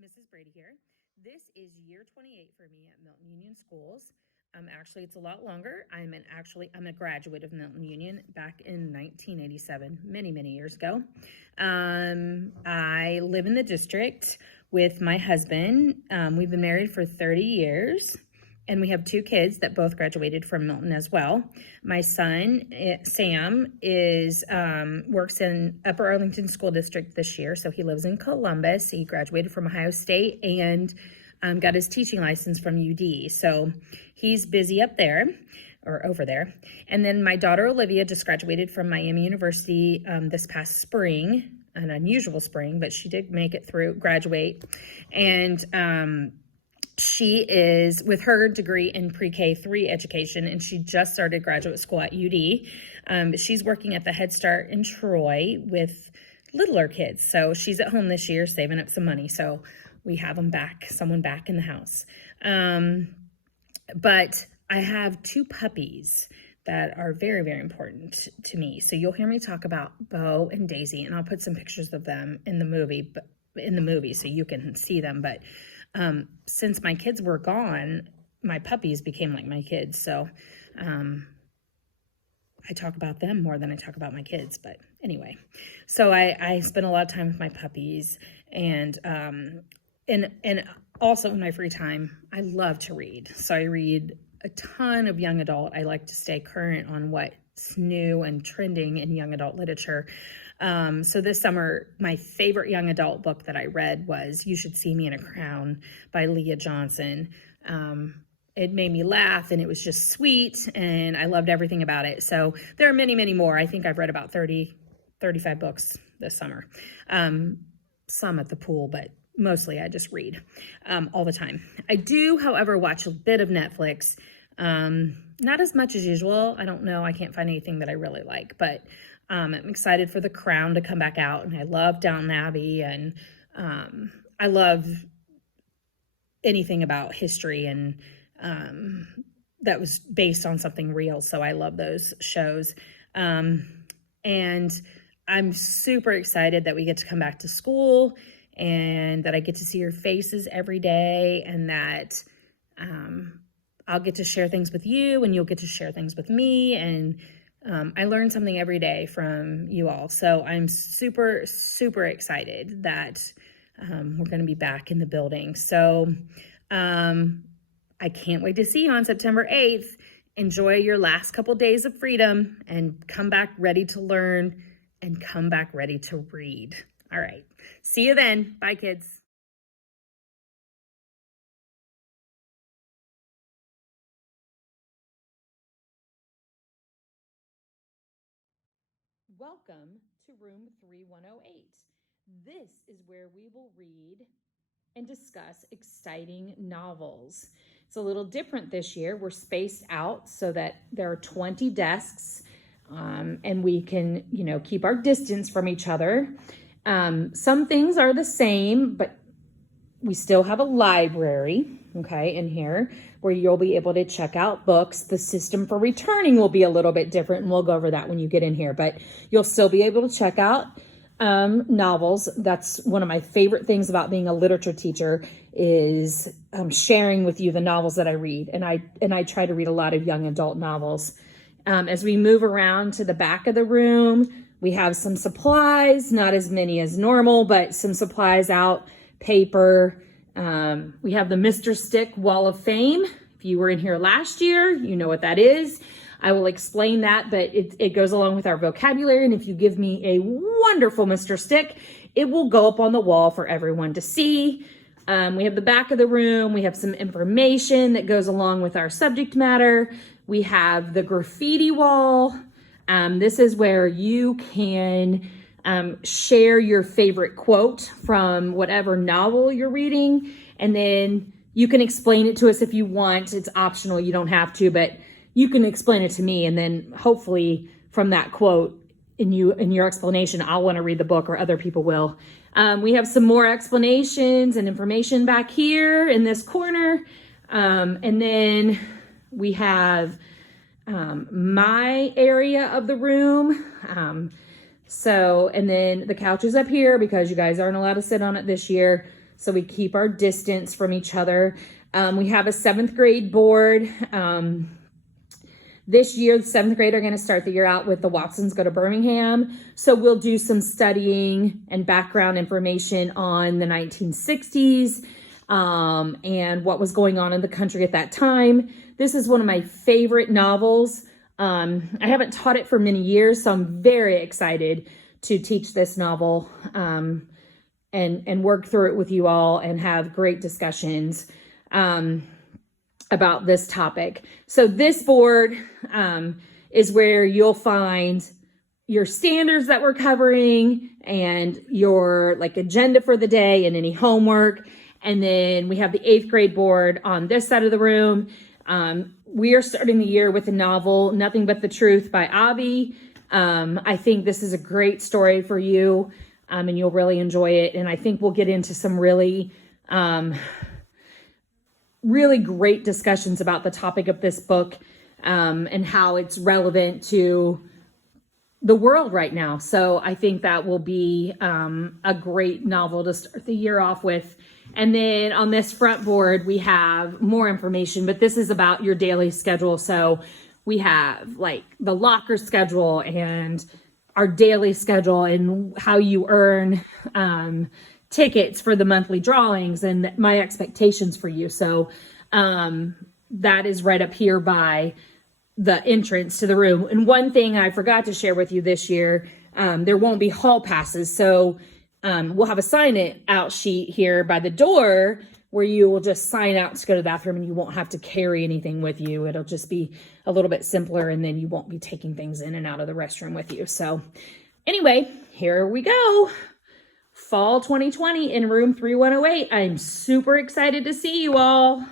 Mrs. Brady here. This is year 28 for me at Milton-Union Schools. Actually, it's a lot longer. I'm a graduate of Milton-Union back in 1987, many years ago. I live in the district with my husband. We've been married for 30 years. And we have two kids that both graduated from Milton as well. My son, Sam, works in Upper Arlington School District this year. So he lives in Columbus. He graduated from Ohio State and got his teaching license from UD. So he's busy up there or over there. And then my daughter, Olivia, just graduated from Miami University this past spring, an unusual spring, but she did make it through, graduate. And she is with her degree in pre-K 3 education, and she just started graduate school at UD. She's working at the Head Start in Troy with littler kids. So she's at home this year saving up some money. So we have someone back in the house. But I have two puppies that are very important to me. So you'll hear me talk about Bo and Daisy, and I'll put some pictures of them in the movie so you can see them. But since my kids were gone, my puppies became like my kids. So I talk about them more than I talk about my kids. But anyway, so I spend a lot of time with my puppies, and also in my free time, I love to read. So I read a ton of young adult. I like to stay current on what's new and trending in young adult literature. So this summer, my favorite young adult book that I read was You Should See Me in a Crown by Leah Johnson. It made me laugh, and it was just sweet, and I loved everything about it. So there are many more. I think I've read about 35 books this summer. Some at the pool, but mostly I just read all the time. I do, however, watch a bit of Netflix. Not as much as usual. I don't know. I can't find anything that I really like, but I'm excited for The Crown to come back out, and I love Downton Abbey, and I love anything about history and that was based on something real, so I love those shows. And I'm super excited that we get to come back to school and that I get to see your faces every day, and that I'll get to share things with you and you'll get to share things with me, and I learn something every day from you all. So I'm super excited that we're going to be back in the building. So I can't wait to see you on September 8th. Enjoy your last couple days of freedom and come back ready to learn and come back ready to read. All right. See you then. Bye, kids. Welcome to room 3108. This is where we will read and discuss exciting novels. It's a little different this year. We're spaced out so that there are 20 desks, and we can, keep our distance from each other. Some things are the same, but we still have a library, okay, in here where you'll be able to check out books. The system for returning will be a little bit different, and we'll go over that when you get in here, but you'll still be able to check out novels. That's one of my favorite things about being a literature teacher is sharing with you the novels that I read. And I try to read a lot of young adult novels. As we move around to the back of the room, we have some supplies, not as many as normal, but some supplies out, paper. We have the Mr. Stick Wall of Fame. If you were in here last year, you know what that is. I will explain that, but it goes along with our vocabulary. And if you give me a wonderful Mr. Stick, it will go up on the wall for everyone to see. We have the back of the room. We have some information that goes along with our subject matter. We have the graffiti wall. This is where you can share your favorite quote from whatever novel you're reading. And then you can explain it to us if you want. It's optional. You don't have to, but you can explain it to me, and then hopefully from that quote in your explanation, I'll want to read the book, or other people will. We have some more explanations and information back here in this corner. And then we have my area of the room. And then the couch is up here because you guys aren't allowed to sit on it this year. so we keep our distance from each other. We have a 7th grade board. This year, the 7th grade are going to start the year out with the Watsons Go to Birmingham. So we'll do some studying and background information on the 1960s and what was going on in the country at that time. This is one of my favorite novels. I haven't taught it for many years, so I'm very excited to teach this novel and work through it with you all and have great discussions about this topic. So this board is where you'll find your standards that we're covering and your agenda for the day and any homework. And then we have the 8th grade board on this side of the room. We are starting the year with the novel Nothing But the Truth by Avi. I think this is a great story for you, and you'll really enjoy it. And I think we'll get into some really great discussions about the topic of this book and how it's relevant to the world right now. So I think that will be a great novel to start the year off with. And then on this front board, we have more information, but this is about your daily schedule. So we have the locker schedule and our daily schedule and how you earn tickets for the monthly drawings and my expectations for you. So that is right up here by the entrance to the room. And one thing I forgot to share with you this year, there won't be hall passes. So we'll have a sign out sheet here by the door where you will just sign out to go to the bathroom and you won't have to carry anything with you. It'll just be a little bit simpler and then you won't be taking things in and out of the restroom with you. So anyway, here we go. Fall 2020 in room 3108. I'm super excited to see you all.